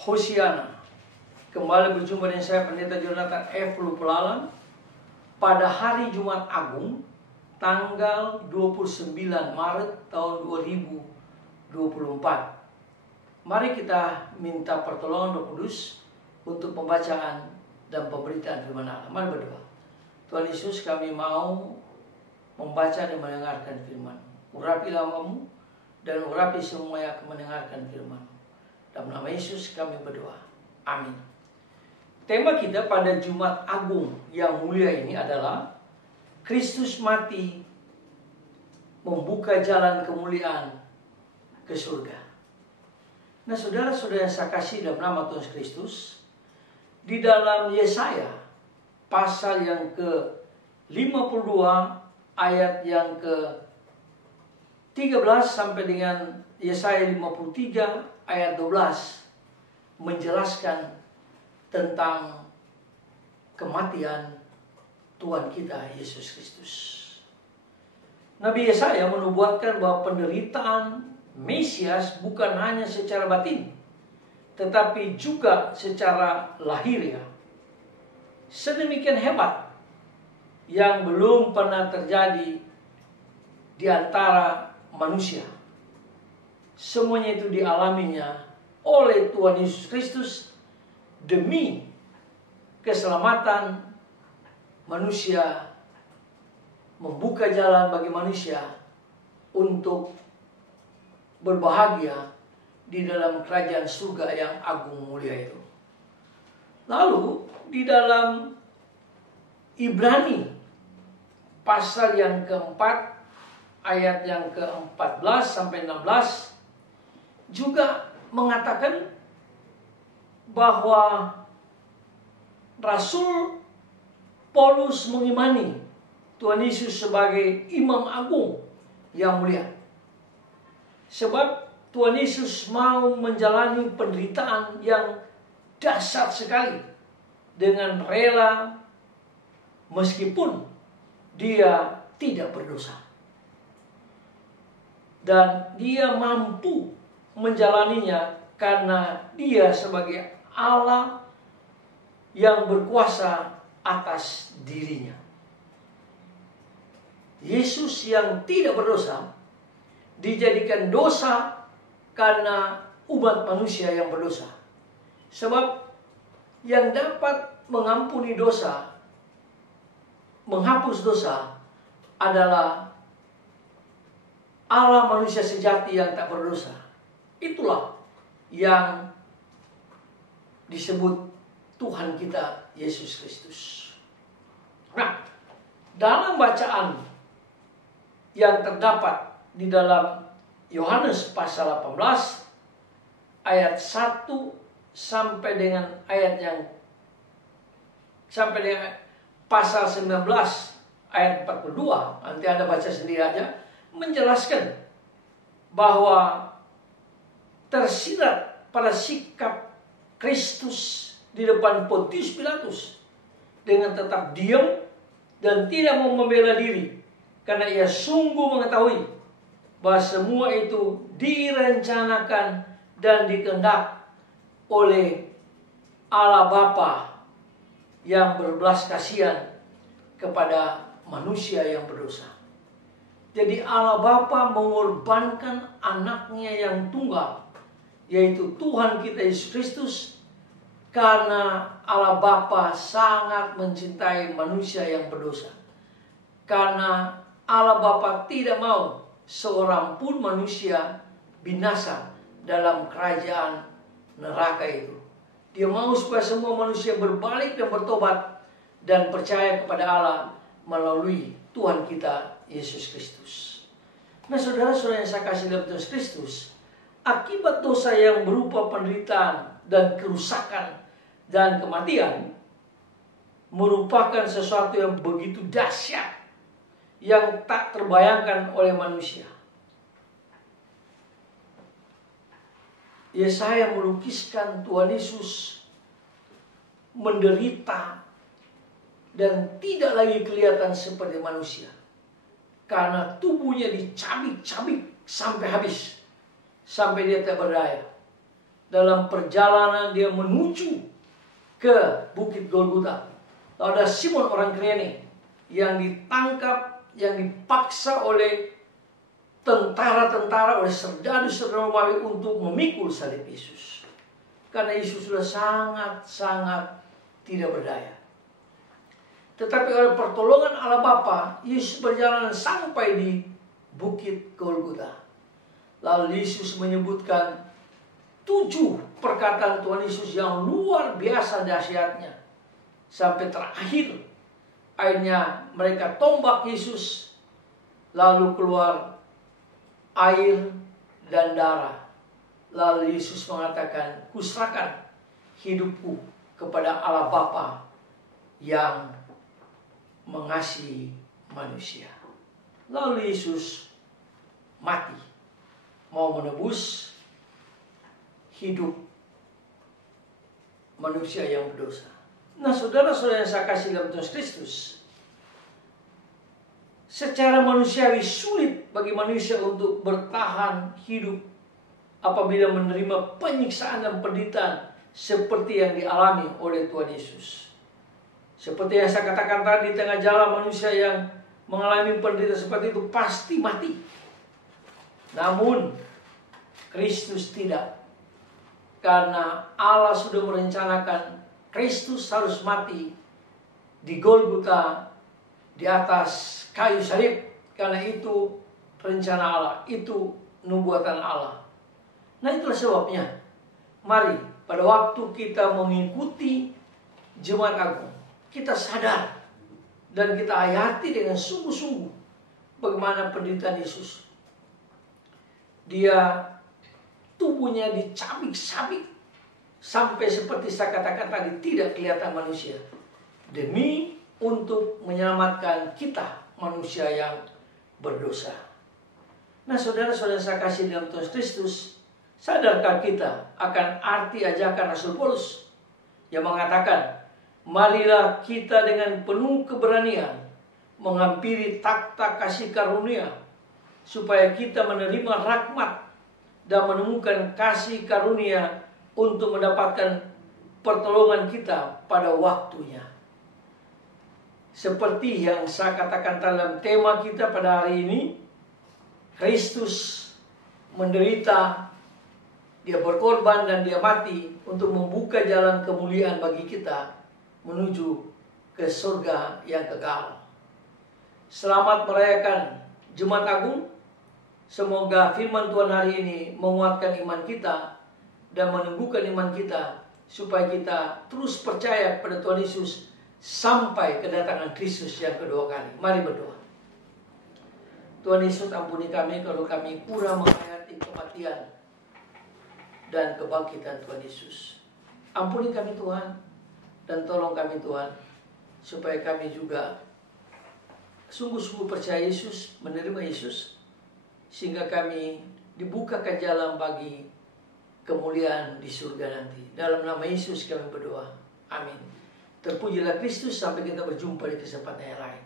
Hosiana. Kembali berjumpa dengan saya Pendeta Jonathan F. Lupelalan pada hari Jumat Agung tanggal 29 Maret tahun 2024. Mari kita minta pertolongan Roh Kudus untuk pembacaan dan pemberitaan firman Allah. Mari berdoa. Tuhan Yesus, kami mau membaca dan mendengarkan firman. Urapi hamba-Mu dan urapi semua yang akan mendengarkan firman. Dalam nama Yesus kami berdoa. Amin. Tema kita pada Jumat Agung yang mulia ini adalah Kristus mati membuka jalan kemuliaan ke surga. Nah, saudara-saudara yang saya kasih dalam nama Tuhan Kristus, di dalam Yesaya pasal yang ke-52 ayat yang ke-13 sampai dengan Yesaya 53 ayat 12 menjelaskan tentang kematian Tuhan kita Yesus Kristus. Nabi Yesaya menubuatkan bahwa penderitaan Mesias bukan hanya secara batin, tetapi juga secara lahiriah. Sedemikian hebat yang belum pernah terjadi di antara manusia. Semuanya itu dialaminya oleh Tuhan Yesus Kristus demi keselamatan manusia, membuka jalan bagi manusia untuk berbahagia di dalam kerajaan surga yang agung mulia itu. Lalu di dalam Ibrani pasal yang keempat ayat yang ke-14 sampai 16 juga mengatakan bahwa Rasul Paulus mengimani Tuhan Yesus sebagai Imam Agung yang mulia. Sebab Tuhan Yesus mau menjalani penderitaan yang dahsyat sekali dengan rela meskipun dia tidak berdosa. Dan dia mampu menjalaninya karena dia sebagai Allah yang berkuasa atas dirinya. Yesus yang tidak berdosa dijadikan dosa karena umat manusia yang berdosa. Sebab yang dapat mengampuni dosa, menghapus dosa adalah Allah manusia sejati yang tak berdosa. Itulah yang disebut Tuhan kita Yesus Kristus. Nah, dalam bacaan yang terdapat di dalam Yohanes pasal 18 ayat 1 sampai dengan ayat yang sampai dengan pasal 19 ayat 42, nanti Anda baca sendiri aja, menjelaskan bahwa tersirat pada sikap Kristus di depan Pontius Pilatus dengan tetap diam dan tidak mau membela diri, karena ia sungguh mengetahui bahwa semua itu direncanakan dan dikehendak oleh Allah Bapa yang berbelas kasihan kepada manusia yang berdosa. Jadi Allah Bapa mengorbankan anaknya yang tunggal, yaitu Tuhan kita Yesus Kristus, karena Allah Bapa sangat mencintai manusia yang berdosa. Karena Allah Bapa tidak mau seorang pun manusia binasa dalam kerajaan neraka itu. Dia mau supaya semua manusia berbalik dan bertobat dan percaya kepada Allah melalui Tuhan kita Yesus Kristus. Nah, saudara-saudara yang saya kasih dalam Yesus Kristus, akibat dosa yang berupa penderitaan dan kerusakan dan kematian merupakan sesuatu yang begitu dahsyat yang tak terbayangkan oleh manusia. Yesaya melukiskan Tuhan Yesus menderita dan tidak lagi kelihatan seperti manusia, karena tubuhnya dicabik-cabik sampai habis, sampai dia tak berdaya. dalam perjalanan dia menuju ke Bukit Golgota. Lalu ada Simon orang Kirene yang ditangkap, yang dipaksa oleh tentara-tentara, oleh serdadu-serdadu Romawi untuk memikul salib Yesus. Karena Yesus sudah sangat-sangat tidak berdaya. Tetapi oleh pertolongan Allah Bapa, Yesus berjalan sampai di Bukit Golgota. Lalu Yesus menyebutkan 7 perkataan Tuhan Yesus yang luar biasa dahsyatnya. Sampai terakhir, akhirnya mereka tombak Yesus, lalu keluar air dan darah. Lalu Yesus mengatakan, "Kuserahkan hidupku kepada Allah Bapa yang mengasihi manusia." Lalu Yesus mati, mau menebus hidup manusia yang berdosa. Nah, saudara-saudara yang saya kasih dalam Tuhan Kristus, secara manusiawi sulit bagi manusia untuk bertahan hidup apabila menerima penyiksaan dan penderitaan seperti yang dialami oleh Tuhan Yesus. Seperti yang saya katakan tadi, di tengah jalan manusia yang mengalami penderitaan seperti itu pasti mati. Namun Kristus tidak. Karena Allah sudah merencanakan Kristus harus mati di Golgota, di atas kayu salib. Karena itu rencana Allah, itu nubuatan Allah. Nah, itulah sebabnya, mari pada waktu kita mengikuti Jemaat Agung, kita sadar dan kita hayati dengan sungguh-sungguh bagaimana penderitaan Yesus. Dia tubuhnya dicabik-cabik sampai seperti saya katakan tadi tidak kelihatan manusia, demi untuk menyelamatkan kita manusia yang berdosa. Nah, saudara-saudara saya kasih dalam Tuhan Kristus, sadarkah kita akan arti ajakan Rasul Paulus yang mengatakan, marilah kita dengan penuh keberanian menghampiri takhta kasih karunia, supaya kita menerima rahmat dan menemukan kasih karunia untuk mendapatkan pertolongan kita pada waktunya. Seperti yang saya katakan dalam tema kita pada hari ini, Kristus menderita, dia berkorban dan dia mati untuk membuka jalan kemuliaan bagi kita menuju ke surga yang kekal. Selamat merayakan Jumat Agung. Semoga firman Tuhan hari ini menguatkan iman kita dan menumbuhkan iman kita, supaya kita terus percaya pada Tuhan Yesus sampai kedatangan Kristus yang kedua kali. Mari berdoa. Tuhan Yesus, ampuni kami kalau kami kurang menghayati kematian dan kebangkitan Tuhan Yesus. Ampuni kami Tuhan, dan tolong kami Tuhan, supaya kami juga sungguh-sungguh percaya Yesus, menerima Yesus, sehingga kami dibukakan jalan bagi kemuliaan di surga nanti. Dalam nama Yesus kami berdoa. Amin. Terpujilah Kristus, sampai kita berjumpa di kesempatan yang lain.